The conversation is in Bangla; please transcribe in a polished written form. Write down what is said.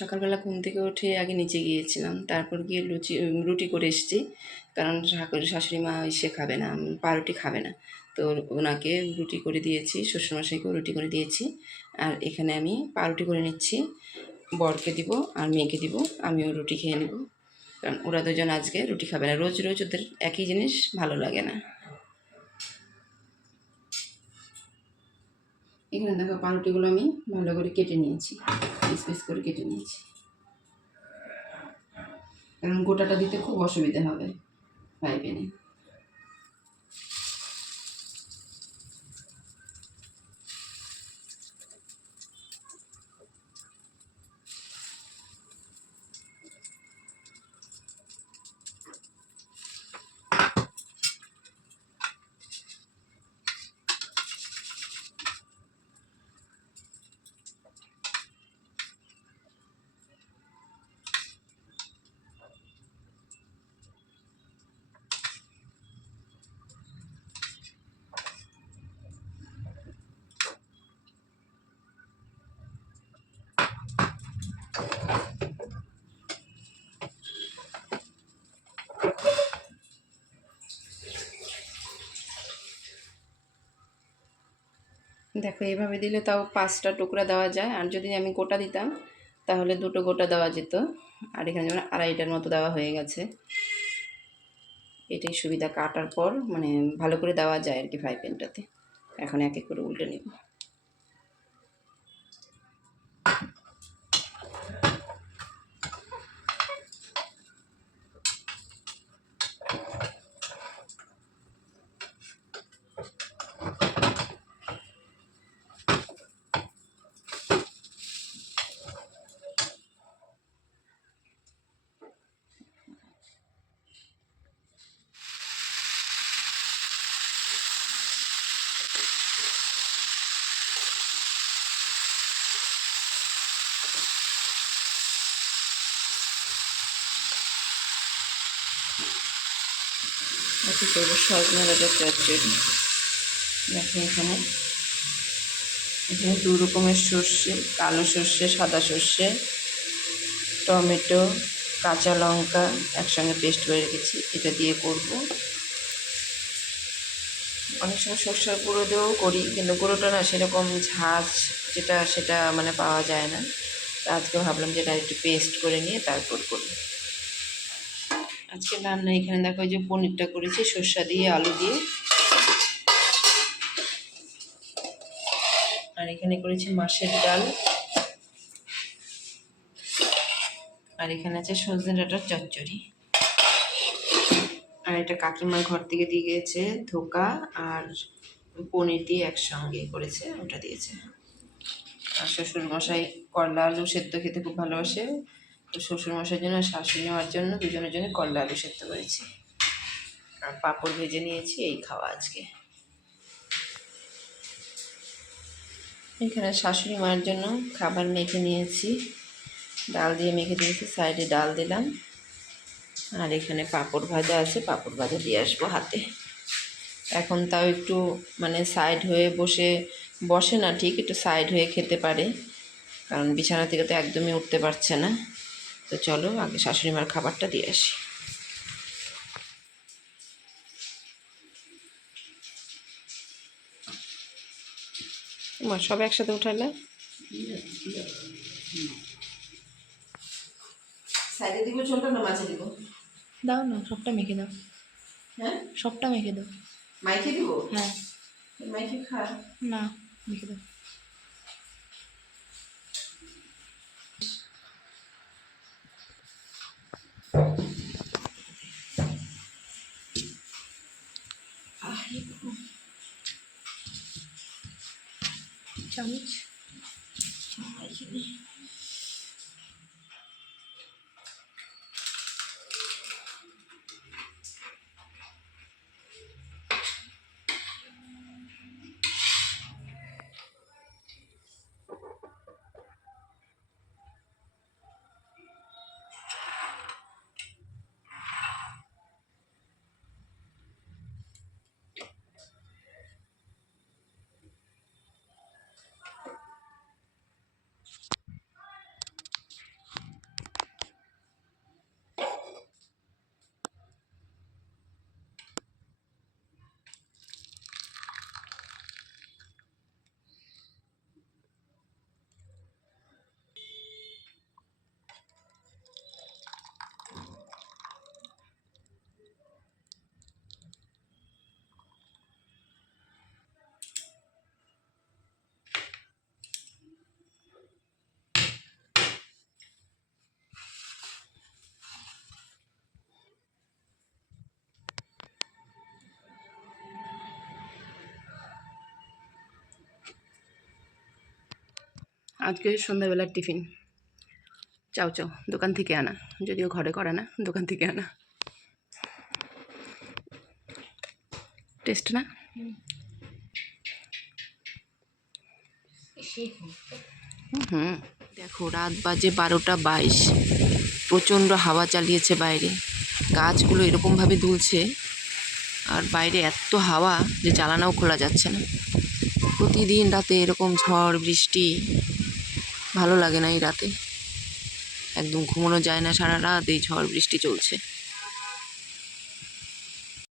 সকালবেলা ঘুম থেকে উঠে আগে নিচে গিয়েছিলাম, তারপর গিয়ে রুটি করে এসেছি। কারণ শাশুড়ি মা এসে খাবে না, পাউরুটি খাবে না। তো ওনাকে রুটি করে দিয়েছি, শ্বশুরমশাইকেও রুটি করে দিয়েছি। আর এখানে আমি পাউরুটি করে নিচ্ছি, বরকে দিব আর মেয়েকে দিব, আমিও রুটি খেয়ে নেব। কারণ ওরা দুজন আজকে রুটি খাবে না, রোজ রোজ ওদের একই জিনিস ভালো লাগে না। এখানে দেখো পাউরুটিগুলো আমি ভালো করে কেটে নিয়েছি, পিস পিস করে কেটে নিয়েছি, কারণ গোটাটা দিতে খুব অসুবিধা হবে ফ্রাই প্যানে। দেখো এভাবে দিলে তাও 5টা টুকরা দেওয়া যায়, আর যদি আমি গোটা দিতাম তাহলে 2টো গোটা দেওয়া যেত। আর এখানে যেমন 2.5টার মতো দেওয়া হয়ে গেছে। এটাই সুবিধা, কাটার পর মানে ভালো করে দেওয়া যায় আর কি ফ্রাই প্যানটাতে। এখন এক এক করে উল্টে নেব। একটু করবো সজনে ডাঁটার চচ্চড়ি। দেখো এখানে 2 রকমের সর্ষে, কালো সর্ষে, সাদা সর্ষে, টমেটো, কাঁচা লঙ্কা একসঙ্গে পেস্ট করে রেখেছি, এটা দিয়ে করব। অনেক সময় সর্ষের গুঁড়ো দিয়েও করি, কিন্তু গুঁড়োটা না সেরকম ঝাঁঝ যেটা সেটা মানে পাওয়া যায় না। আজকে ভাবলাম যে এটা একটু পেস্ট করে নিয়ে তারপর করি। আজকে রান্না এখানে দেখো যে পনিরটা করেছি সর্ষা দিয়ে, আলু দিয়ে। আর এখানে করেছি মাছের ডাল। আর এখানে আছে সজনে ডাঁটার চচ্চড়ি। আর এটা কাকিমার ঘর থেকে দিয়ে গিয়েছে ধোকা আর পনির দিয়ে একসঙ্গে করেছে, ওটা দিয়েছে। আর শ্বশুরমশাই করলা আলু সেদ্ধ খেতে খুব ভালোবাসে, তো শ্বশুরমশাইয়ের জন্য শাশুড়ি নেওয়ার জন্য দুজনের জন্য করলা আলু সেদ্ধ করেছি। আর পাঁপড় ভেজে নিয়েছি, এই খাওয়া আজকে। এখানে শাশুড়ি মায়ের জন্য খাবার মেখে নিয়েছি, ডাল দিয়ে মেখে দিয়েছি, সাইডে ডাল দিলাম। আর এখানে পাঁপড় ভাজা আছে, পাঁপড় ভাজা দিয়ে আসবো হাতে। এখন তাও একটু মানে সাইড হয়ে বসে না, ঠিক একটু সাইড হয়ে খেতে পারে, কারণ বিছানা থেকে তো একদমই উঠতে পারছে না। তো চলো আগে শাশুড়ি মার খাবারটা দিয়ে আসি। মা সব একসাথে উঠালে সাইডে দিব, ঝোলটা না মাঝে দিব? দাও না, সবটা মেখে দাও। হ্যাঁ, সবটা মেখে দাও। মাইকে দিব? হ্যাঁ। মাইকে খা না, মেখে দাও। চামচ। আজকে সন্ধ্যাবেলার টিফিন চাও চাও দোকান থেকে আনা, যদিও ঘরে করে না, দোকান থেকে আনা। টেস্ট না? হুম। দেখো রাত বাজে 12টা 22, প্রচণ্ড হাওয়া চালিয়েছে বাইরে, গাছগুলো এরকমভাবে দুলছে, আর বাইরে এত হাওয়া যে জানালাও খোলা যাচ্ছে না। প্রতিদিন রাতে এরকম ঝড় বৃষ্টি, ভালো লাগে না এই রাতে, একদম ঘুমানো যায় না, সারা রাত এই ঝড় বৃষ্টি চলছে।